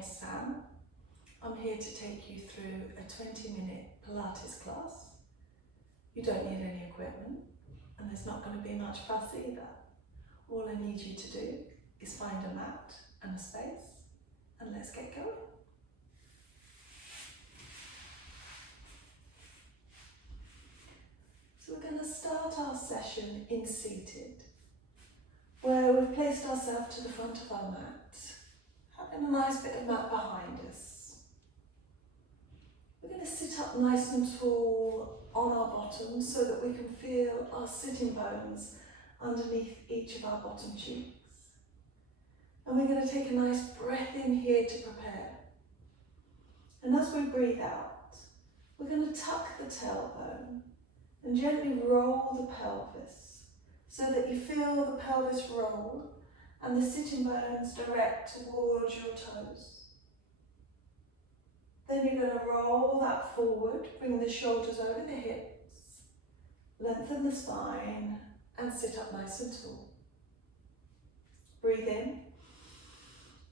name's Sam. I'm here to take you through a 20-minute Pilates class. You don't need any equipment, and there's not going to be much fuss either. All I need you to do is find a mat and a space, and let's get going. So we're going to start our session in seated, where we've placed ourselves to the front of our mat, having a nice bit of mat behind us. We're going to sit up nice and tall on our bottoms so that we can feel our sitting bones underneath each of our bottom cheeks. And we're going to take a nice breath in here to prepare. And as we breathe out, we're going to tuck the tailbone and gently roll the pelvis so that you feel the pelvis roll and the sitting bones direct towards your toes. Then you're going to roll that forward, bring the shoulders over the hips, lengthen the spine and sit up nice and tall. Breathe in,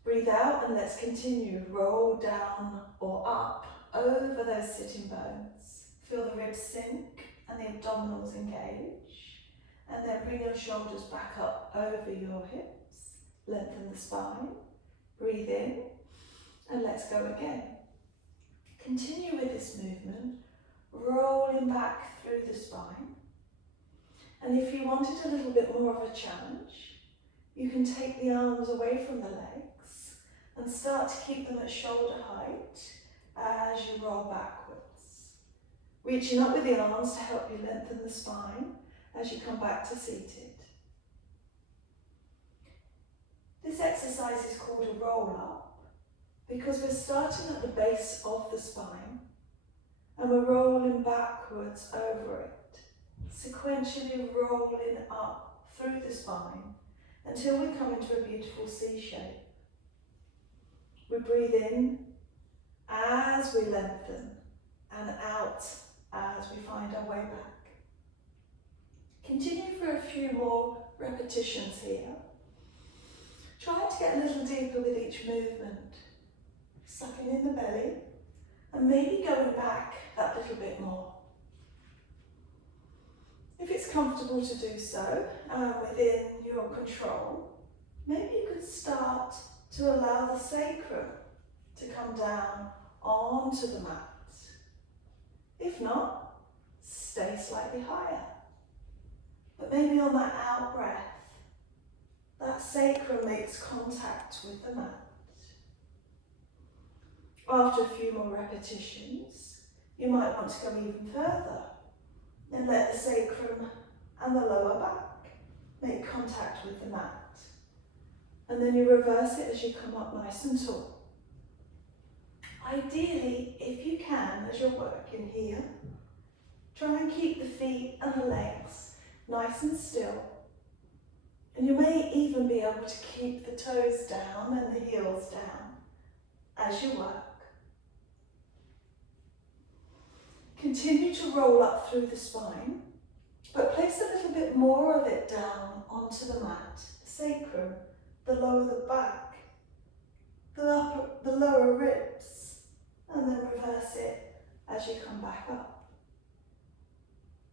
breathe out, and let's continue. Roll down or up over those sitting bones. Feel the ribs sink and the abdominals engage. And then bring your shoulders back up over your hips. Lengthen the spine. Breathe in, and let's go again. Continue with this movement, rolling back through the spine. And if you wanted a little bit more of a challenge, you can take the arms away from the legs and start to keep them at shoulder height as you roll backwards. Reaching up with the arms to help you lengthen the spine as you come back to seated. This exercise is called a roll up because we're starting at the base of the spine and we're rolling backwards over it, sequentially rolling up through the spine until we come into a beautiful C shape. We breathe in as we lengthen and out as we find our way back. Continue for a few more repetitions here. Try to get a little deeper with each movement. Sucking in the belly and maybe going back that little bit more. If it's comfortable to do so within your control, maybe you could start to allow the sacrum to come down onto the mat. If not, stay slightly higher. But maybe on that out breath, that sacrum makes contact with the mat. After a few more repetitions, you might want to go even further and let the sacrum and the lower back make contact with the mat. And then you reverse it as you come up nice and tall. Ideally, if you can, as you're working here, try and keep the feet and the legs nice and still. And you may even be able to keep the toes down and the heels down as you work. Continue to roll up through the spine, but place a little bit more of it down onto the mat, the sacrum, the lower the back, the lower ribs, and then reverse it as you come back up.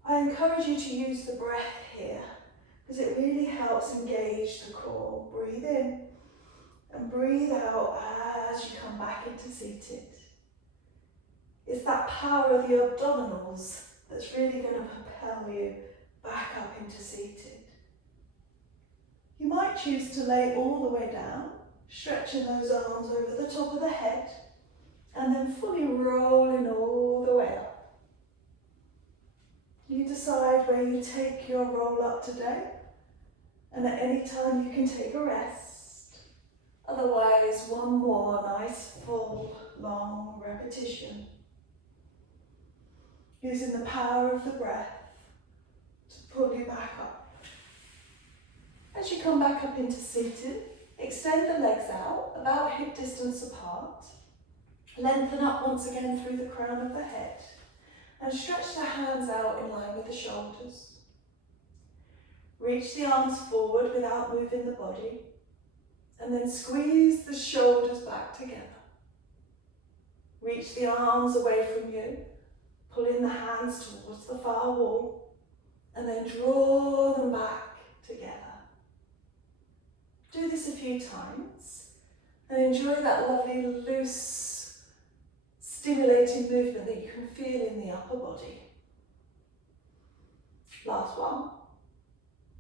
I encourage you to use the breath here because it really helps engage the core. Breathe in and breathe out as you come back into seated. It's that power of the abdominals that's really going to propel you back up into seated. You might choose to lay all the way down, stretching those arms over the top of the head, and then fully rolling all the way up. You decide where you take your roll up today, and at any time you can take a rest. Otherwise, one more nice, full, long repetition. Using the power of the breath to pull you back up. As you come back up into seated, extend the legs out about hip distance apart. Lengthen up once again through the crown of the head and stretch the hands out in line with the shoulders. Reach the arms forward without moving the body and then squeeze the shoulders back together. Reach the arms away from you, pulling the hands towards the far wall, and then draw them back together. Do this a few times and enjoy that lovely, loose, stimulating movement that you can feel in the upper body. Last one.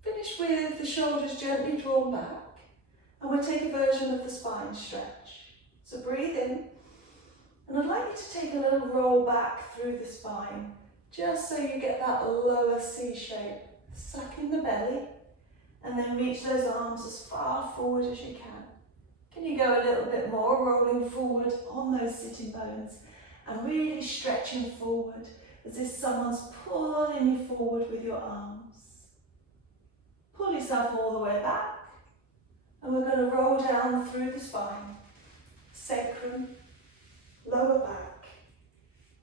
Finish with the shoulders gently drawn back, and we'll take a version of the spine stretch. So breathe in, and I'd like you to take a little roll back through the spine, just so you get that lower C shape. Suck in the belly, and then reach those arms as far forward as you can. Can you go a little bit more, rolling forward on those sitting bones, and really stretching forward as if someone's pulling you forward with your arms. Pull yourself all the way back, and we're going to roll down through the spine, sacrum, lower back,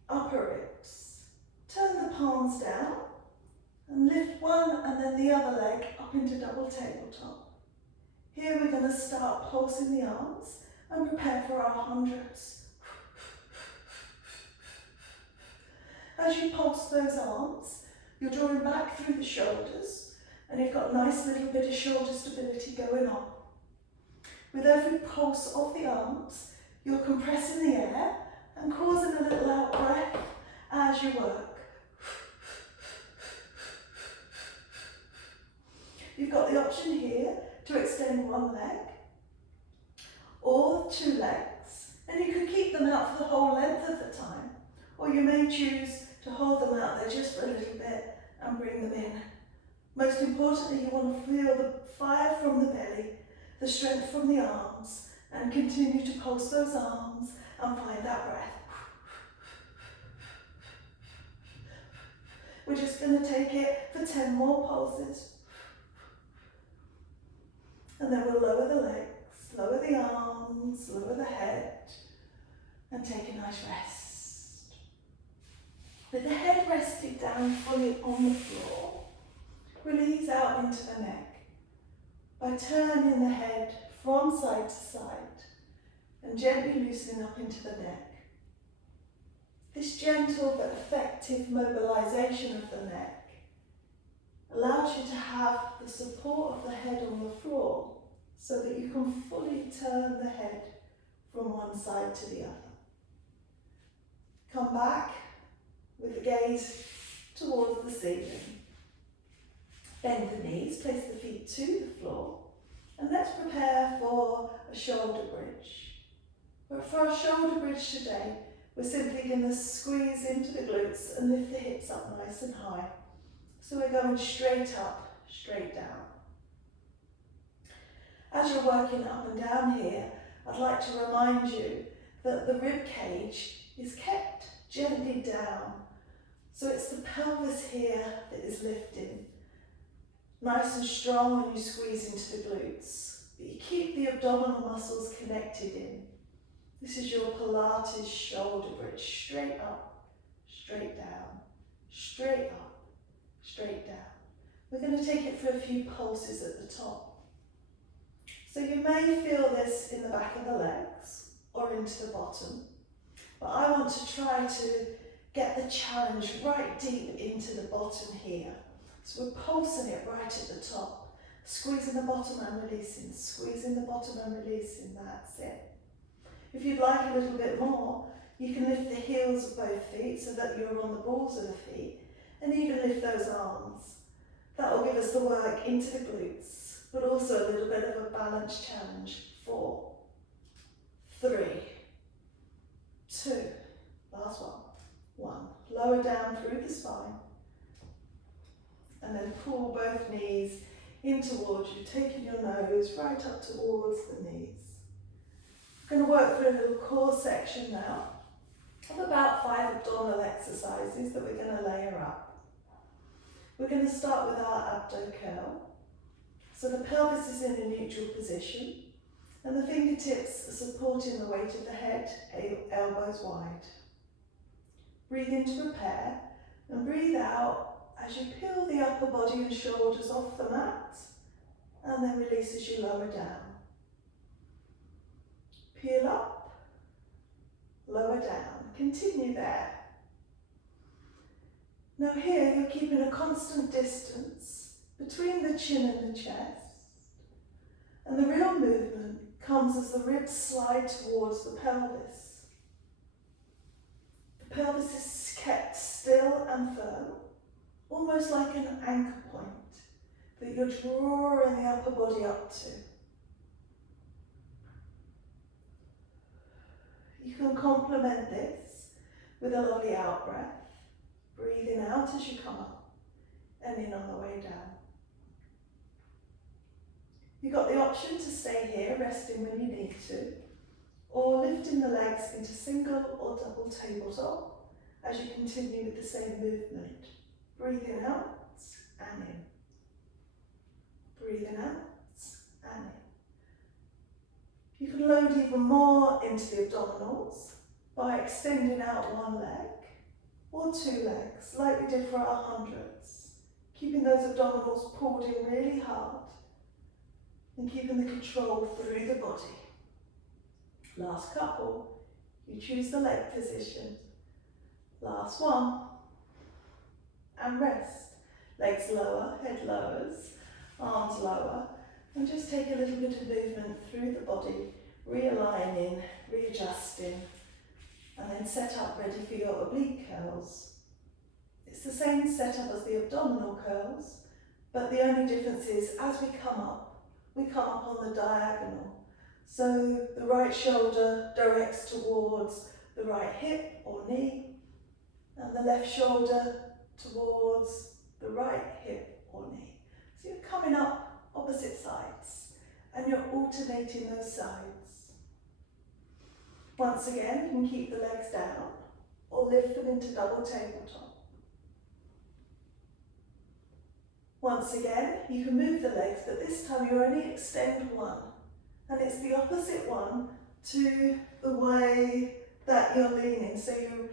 upper ribs. Turn the palms down and lift one and then the other leg up into double tabletop. Here we're going to start pulsing the arms and prepare for our hundreds. As you pulse those arms, you're drawing back through the shoulders, and you've got a nice little bit of shoulder stability going on. With every pulse of the arms, you're compressing the air and causing a little out breath as you work. You've got the option here to extend one leg or two legs, and you can keep them out for the whole length of the time, or you may choose to hold them out there just for a little bit and bring them in. Most importantly, you want to feel the fire from the belly, the strength from the arms, and continue to pulse those arms and find that breath. We're just going to take it for 10 more pulses. And then we'll lower the legs, lower the arms, lower the head, and take a nice rest. With the head rested down fully on the floor, release out into the neck by turning the head from side to side and gently loosening up into the neck. This gentle but effective mobilization of the neck allows you to have the support of the head on the floor so that you can fully turn the head from one side to the other. Come back with the gaze towards the ceiling. Bend the knees, place the feet to the floor, and let's prepare for a shoulder bridge. But for our shoulder bridge today, we're simply going to squeeze into the glutes and lift the hips up nice and high. So we're going straight up, straight down. As you're working up and down here, I'd like to remind you that the rib cage is kept gently down. So it's the pelvis here that is lifting. Nice and strong when you squeeze into the glutes, but you keep the abdominal muscles connected in. This is your Pilates shoulder bridge, straight up, straight down, straight up, straight down. We're going to take it for a few pulses at the top. So you may feel this in the back of the legs or into the bottom, but I want to try to get the challenge right deep into the bottom here. So we're pulsing it right at the top, squeezing the bottom and releasing, squeezing the bottom and releasing, that's it. If you'd like a little bit more, you can lift the heels of both feet so that you're on the balls of the feet, and even lift those arms. That will give us the work into the glutes, but also a little bit of a balance challenge. 4, 3, 2, last one, 1. Lower down through the spine, and then pull both knees in towards you, taking your nose right up towards the knees. We're going to work through a little core section now of about 5 abdominal exercises that we're going to layer up. We're going to start with our abdo curl. So the pelvis is in a neutral position and the fingertips are supporting the weight of the head, elbows wide. Breathe in to prepare and breathe out as you peel the upper body and shoulders off the mat, and then release as you lower down. Peel up, lower down. Continue there. Now here you're keeping a constant distance between the chin and the chest, and the real movement comes as the ribs slide towards the pelvis. The pelvis is kept still and firm, almost like an anchor point that you're drawing the upper body up to. You can complement this with a lovely out breath, breathing out as you come up and in on the way down. You've got the option to stay here, resting when you need to, or lifting the legs into single or double tabletop as you continue with the same movement. Breathing out and in. Breathing out and in. You can load even more into the abdominals by extending out one leg or two legs, like we did for our hundreds. Keeping those abdominals pulled in really hard and keeping the control through the body. Last couple, you choose the leg position. Last one, and rest. Legs lower, head lowers, arms lower, and just take a little bit of movement through the body, realigning, readjusting, and then set up ready for your oblique curls. It's the same setup as the abdominal curls, but the only difference is as we come up on the diagonal. So the right shoulder directs towards the right hip or knee, and the left shoulder towards the right hip or knee. So you're coming up opposite sides, and you're alternating those sides. Once again, you can keep the legs down or lift them into double tabletop. Once again, you can move the legs, but this time you only extend one, and it's the opposite one to the way that you're leaning. So you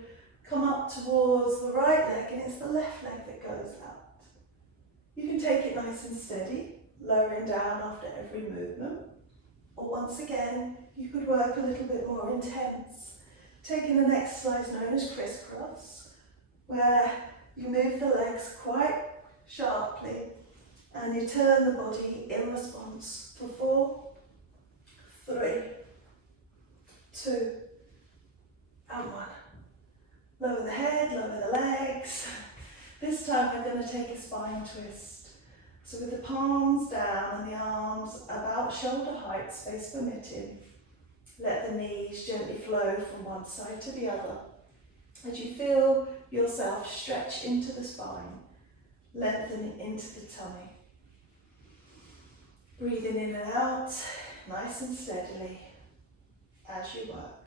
come up towards the right leg, and it's the left leg that goes out. You can take it nice and steady, lowering down after every movement. Or once again, you could work a little bit more intense, taking an exercise known as crisscross, where you move the legs quite sharply and you turn the body in response for 4, 3, 2, and 1. Lower the head, lower the legs. This time we're going to take a spine twist. So with the palms down and the arms about shoulder height, space permitting, let the knees gently flow from one side to the other as you feel yourself stretch into the spine, lengthening into the tummy. Breathing in and out, nice and steadily as you work.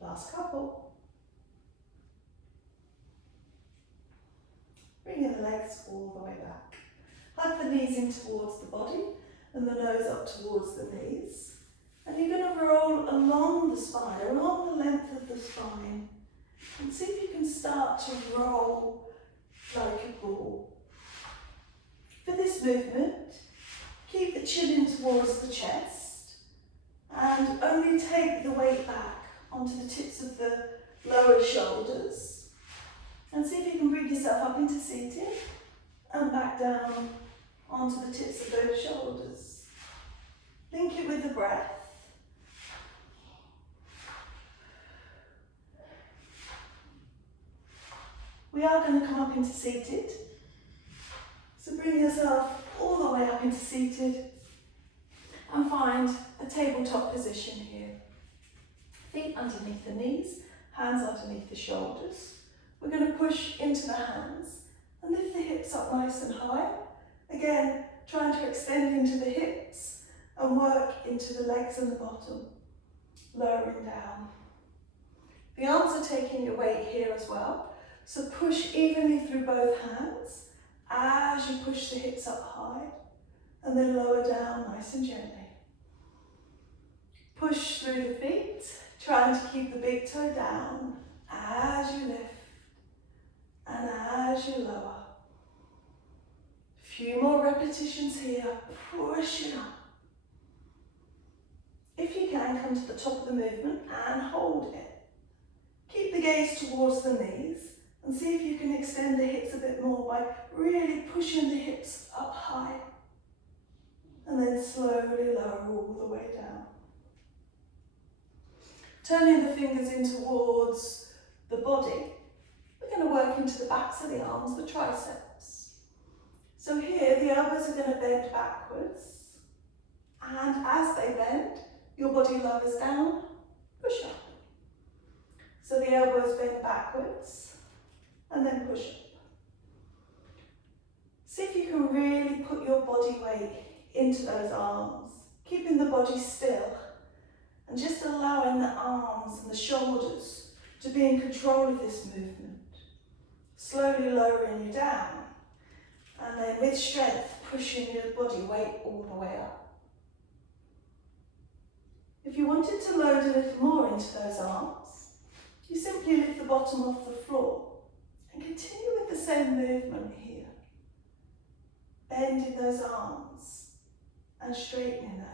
Last couple. Bringing the legs all the way back. Hug the knees in towards the body and the nose up towards the knees. And you're going to roll along the spine, along the length of the spine. And see if you can start to roll like a ball. For this movement, keep the chin in towards the chest and only take the weight back onto the tips of the lower shoulders. And see if you can bring yourself up into seated and back down onto the tips of those shoulders. Link it with the breath. We are going to come up into seated. So bring yourself all the way up into seated and find a tabletop position here. Feet underneath the knees, hands underneath the shoulders. We're going to push into the hands and lift the hips up nice and high. Again, trying to extend into the hips and work into the legs and the bottom, lowering down. The arms are taking your weight here as well, so push evenly through both hands as you push the hips up high and then lower down nice and gently. Push through the feet, trying to keep the big toe down as you lift and as you lower. A few more repetitions here, pushing up. If you can, can, come to the top of the movement and hold it. Keep the gaze towards the knees and see if you can extend the hips a bit more by really pushing the hips up high. And then slowly lower all the way down. Turning the fingers in towards the body, we're going to work into the backs of the arms, the triceps. So here, the elbows are going to bend backwards. And as they bend, your body lowers down, push up. So the elbows bend backwards, and then push up. See if you can really put your body weight into those arms, keeping the body still, and just allowing the arms and the shoulders to be in control of this movement. Slowly lowering you down, and then with strength, pushing your body weight all the way up. If you wanted to load a little more into those arms, you simply lift the bottom off the floor and continue with the same movement here. Bending those arms and straightening them.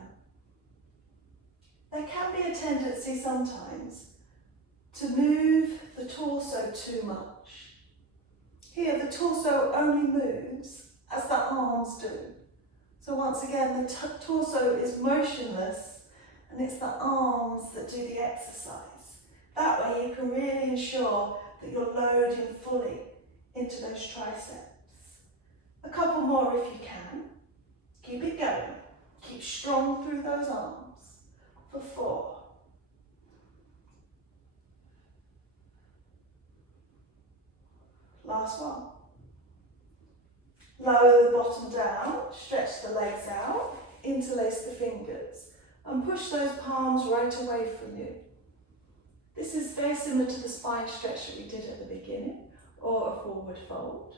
There can be a tendency sometimes to move the torso too much. Here the torso only moves as the arms do. So once again the torso is motionless and it's the arms that do the exercise. That way you can really ensure that you're loading fully into those triceps. A couple more if you can. Keep it going. Keep strong through those arms. For 4. Last one. Lower the bottom down, stretch the legs out, interlace the fingers, and push those palms right away from you. This is very similar to the spine stretch that we did at the beginning, or a forward fold.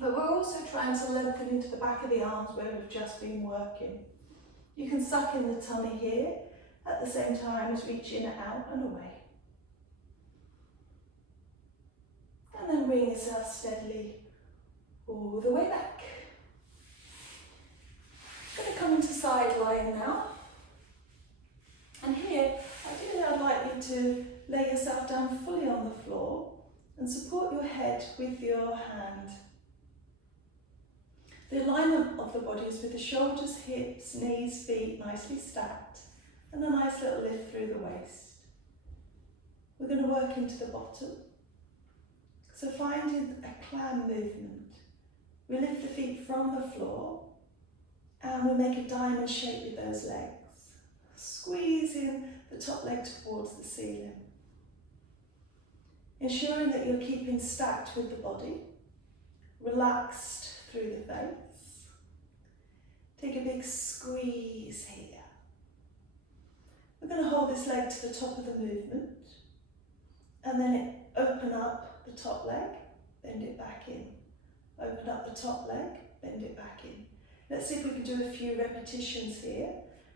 But we're also trying to lengthen into the back of the arms where we've just been working. You can suck in the tummy here, at the same time as reaching out and away. And then bring yourself steadily all the way back. I'm going to come into side lying now. And here, ideally I'd like you to lay yourself down fully on the floor and support your head with your hand. The alignment of the body is with the shoulders, hips, knees, feet nicely stacked, and a nice little lift through the waist. We're going to work into the bottom. So finding a clam movement. We lift the feet from the floor and we make a diamond shape with those legs. Squeezing the top leg towards the ceiling. Ensuring that you're keeping stacked with the body, relaxed through the face. Take a big squeeze here. We're going to hold this leg to the top of the movement and then open up the top leg, bend it back in. Open up the top leg, bend it back in. Let's see if we can do a few repetitions here.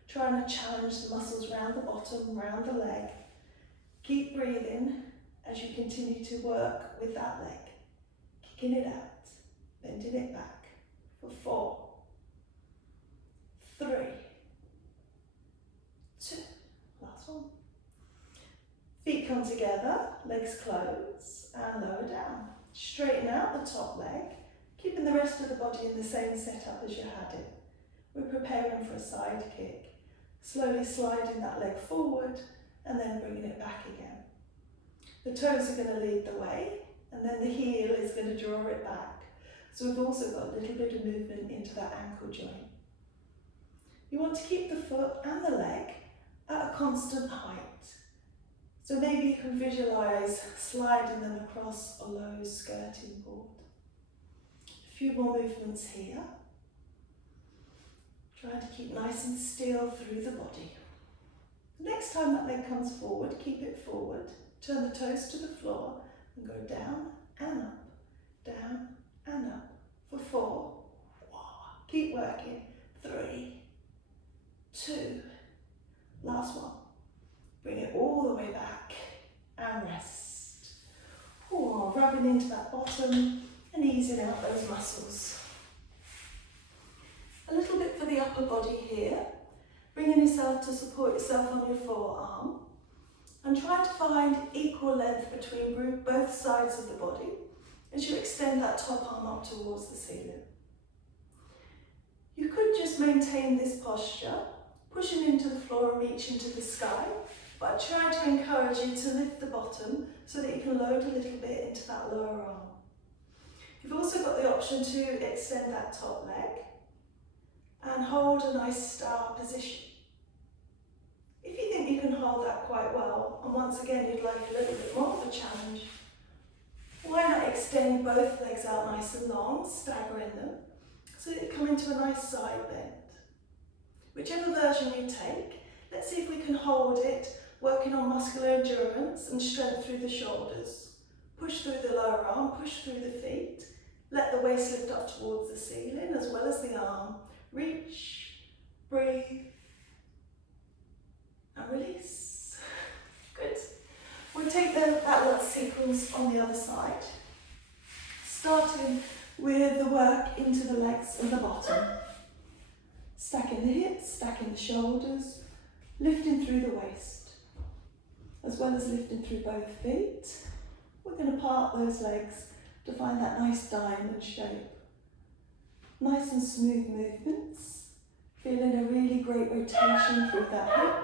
Trying to challenge the muscles around the bottom, around the leg. Keep breathing as you continue to work with that leg. Kicking it out, bending it back. For 4, 3, 2, last one. Feet come together, legs close and lower down. Straighten out the top leg, keeping the rest of the body in the same setup as you had it. We're preparing for a side kick. Slowly sliding that leg forward and then bringing it back again. The toes are going to lead the way and then the heel is going to draw it back. So we've also got a little bit of movement into that ankle joint. You want to keep the foot and the leg at a constant height. So maybe you can visualise sliding them across a low skirting board. A few more movements here. Try to keep nice and still through the body. Next time that leg comes forward, keep it forward. Turn the toes to the floor and go down and up, down and up. For 4, keep working. 3, 2, last one. Bring it all the way back and rest. Rubbing into that bottom and easing out those muscles. A little bit for the upper body here. bringing yourself to support yourself on your forearm, and try to find equal length between both sides of the body as you extend that top arm up towards the ceiling. You could just maintain this posture, pushing into the floor and reaching to the sky, but I try to encourage you to lift the bottom so that you can load a little bit into that lower arm. You've also got the option to extend that top leg and hold a nice star position. If you think you can hold that quite well, and once again you'd like a little bit more of a challenge, why not extend both legs out nice and long, staggering them, so that you come into a nice side bend. Whichever version you take, let's see if we can hold it, working on muscular endurance and strength through the shoulders. Push through the lower arm, push through the feet, let the waist lift up towards the ceiling as well as the arm. Reach, breathe, and release. Good. We'll take that little sequence on the other side, starting with the work into the legs and the bottom. Stacking the hips, stacking the shoulders, lifting through the waist, as well as lifting through both feet. We're going to part those legs to find that nice diamond shape. Nice and smooth movements, feeling a really great rotation through that hip.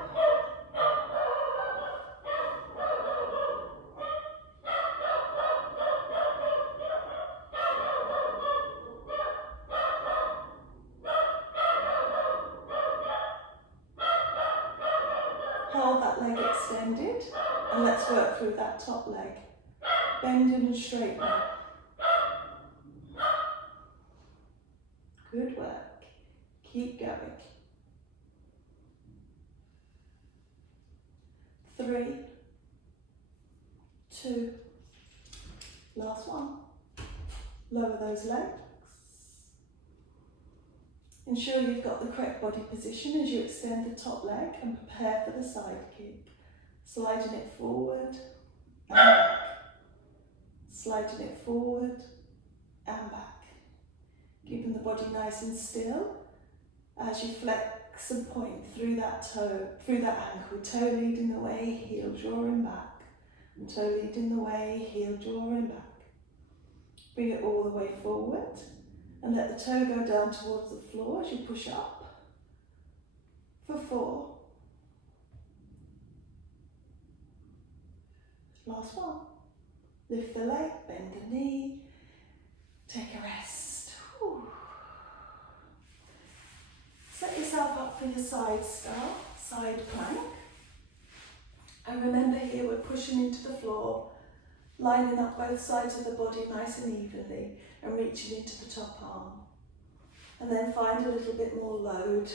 Hold that leg extended, and let's work through that top leg, bending and straightening. Good work. Keep going. 3, 2, last one. Lower those legs. Ensure you've got the correct body position as you extend the top leg and prepare for the side kick. Sliding it forward and back. Sliding it forward and back. Keeping the body nice and still as you flex and point through that toe, through that ankle. Toe leading the way, heel drawing back. And toe leading the way, heel drawing back. Bring it all the way forward and let the toe go down towards the floor as you push up. For 4. Last one. Lift the leg, bend the knee, take a rest. Whew. Set yourself up for your side start, side plank. And remember here we're pushing into the floor, lining up both sides of the body nice and evenly and reaching into the top arm. And then find a little bit more load.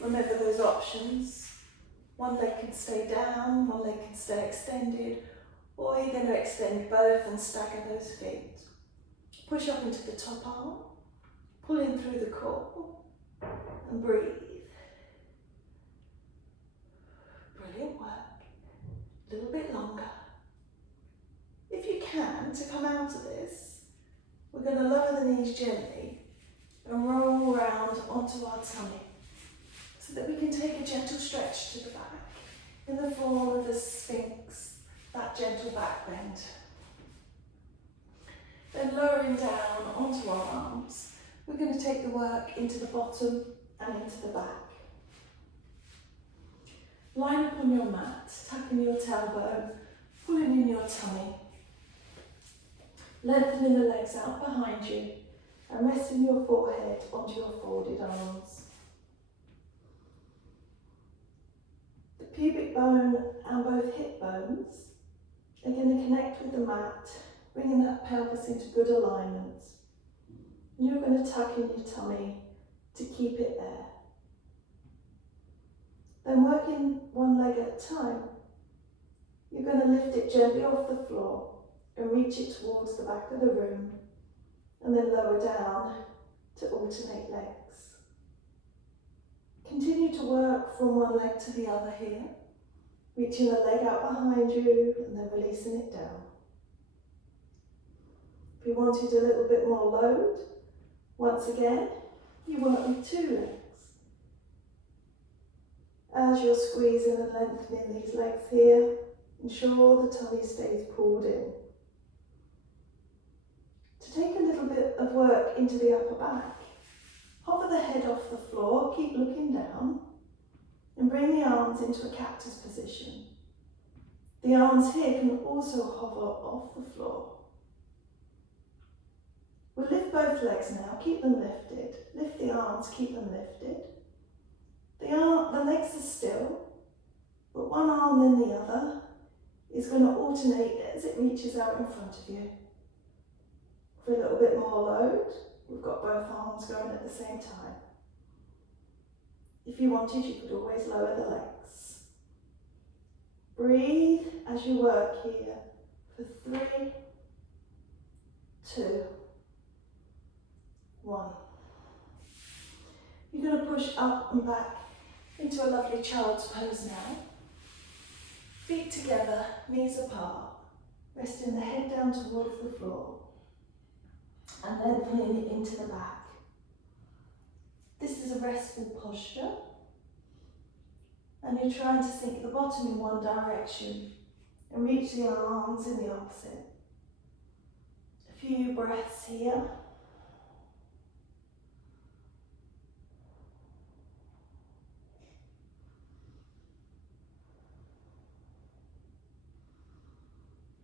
Remember those options. One leg can stay down, one leg can stay extended, or you're going to extend both and stagger those feet. Push up into the top arm, pull in through the core, and breathe. Brilliant work. A little bit longer. If you can, to come out of this, we're going to lower the knees gently and roll around onto our tummy so that we can take a gentle stretch to the back in the form of a sphinx, that gentle back bend. Then lowering down onto our arms, we're going to take the work into the bottom and into the back. Line up on your mat, tucking your tailbone, pulling in your tummy. Lengthening the legs out behind you and resting your forehead onto your folded arms. The pubic bone and both hip bones are going to connect with the mat, bringing that pelvis into good alignment. And you're going to tuck in your tummy to keep it there. Then working one leg at a time, you're going to lift it gently off the floor and reach it towards the back of the room, and then lower down to alternate legs. Continue to work from one leg to the other here, reaching the leg out behind you and then releasing it down. If you wanted a little bit more load, once again, you work with 2 legs. As you're squeezing and lengthening these legs here, ensure the tummy stays pulled in. To take a little bit of work into the upper back, hover the head off the floor, keep looking down, and bring the arms into a cactus position. The arms here can also hover off the floor. We'll lift both legs now, keep them lifted. Lift the arms, keep them lifted. The legs are still, but one arm then the other is going to alternate as it reaches out in front of you. For a little bit more load, we've got both arms going at the same time. If you wanted, you could always lower the legs. Breathe as you work here for 3, 2, 1. You're going to push up and back into a lovely child's pose now. Feet together, knees apart, resting the head down towards the floor and lengthening it into the back. This is a restful posture, and you're trying to sink the bottom in one direction and reach the arms in the opposite. A few breaths here.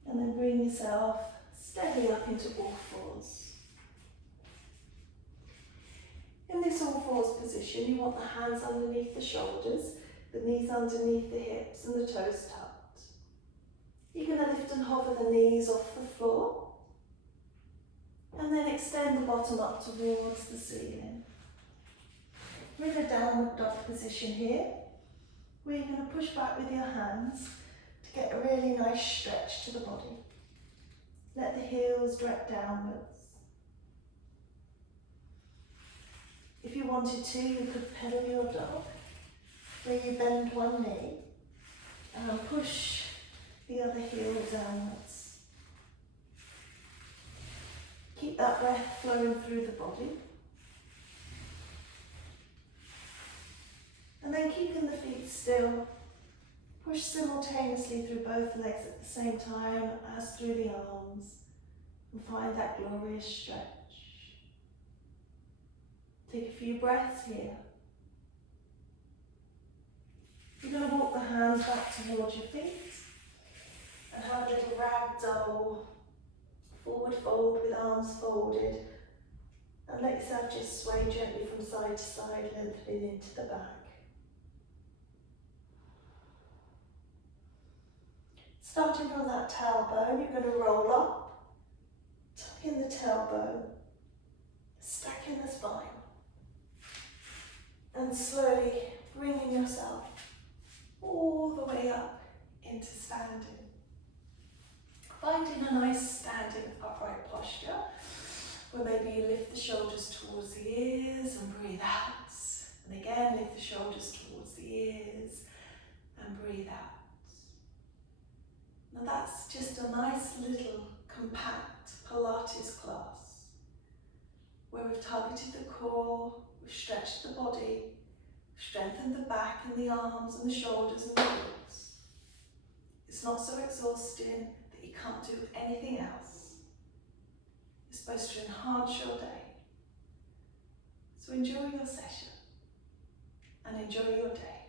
And then bring yourself steadily up into all fours. In this all fours position, you want the hands underneath the shoulders, the knees underneath the hips and the toes tucked. You're going to lift and hover the knees off the floor and then extend the bottom up towards the ceiling. We're in a downward dog position here, where you're going to push back with your hands to get a really nice stretch to the body. Let the heels drop downwards. If you wanted to, you could pedal your dog, where you bend one knee and push the other heel downwards. Keep that breath flowing through the body. And then keeping the feet still, push simultaneously through both legs at the same time as through the arms, and find that glorious stretch. Take a few breaths here. You're going to walk the hands back towards your feet and have a little ragdoll forward fold with arms folded, and let yourself just sway gently from side to side, lengthening into the back. Starting from that tailbone, you're going to roll up, tuck in the tailbone, stack in the spine, and slowly bringing yourself all the way up into standing. Finding a nice standing upright posture, where maybe you lift the shoulders towards the ears and breathe out. And again, lift the shoulders towards the ears and breathe out. Now that's just a nice little compact Pilates class, where we've targeted the core, we've stretched the body, strengthened the back and the arms and the shoulders and the glutes. It's not so exhausting that you can't do anything else. It's supposed to enhance your day. So enjoy your session and enjoy your day.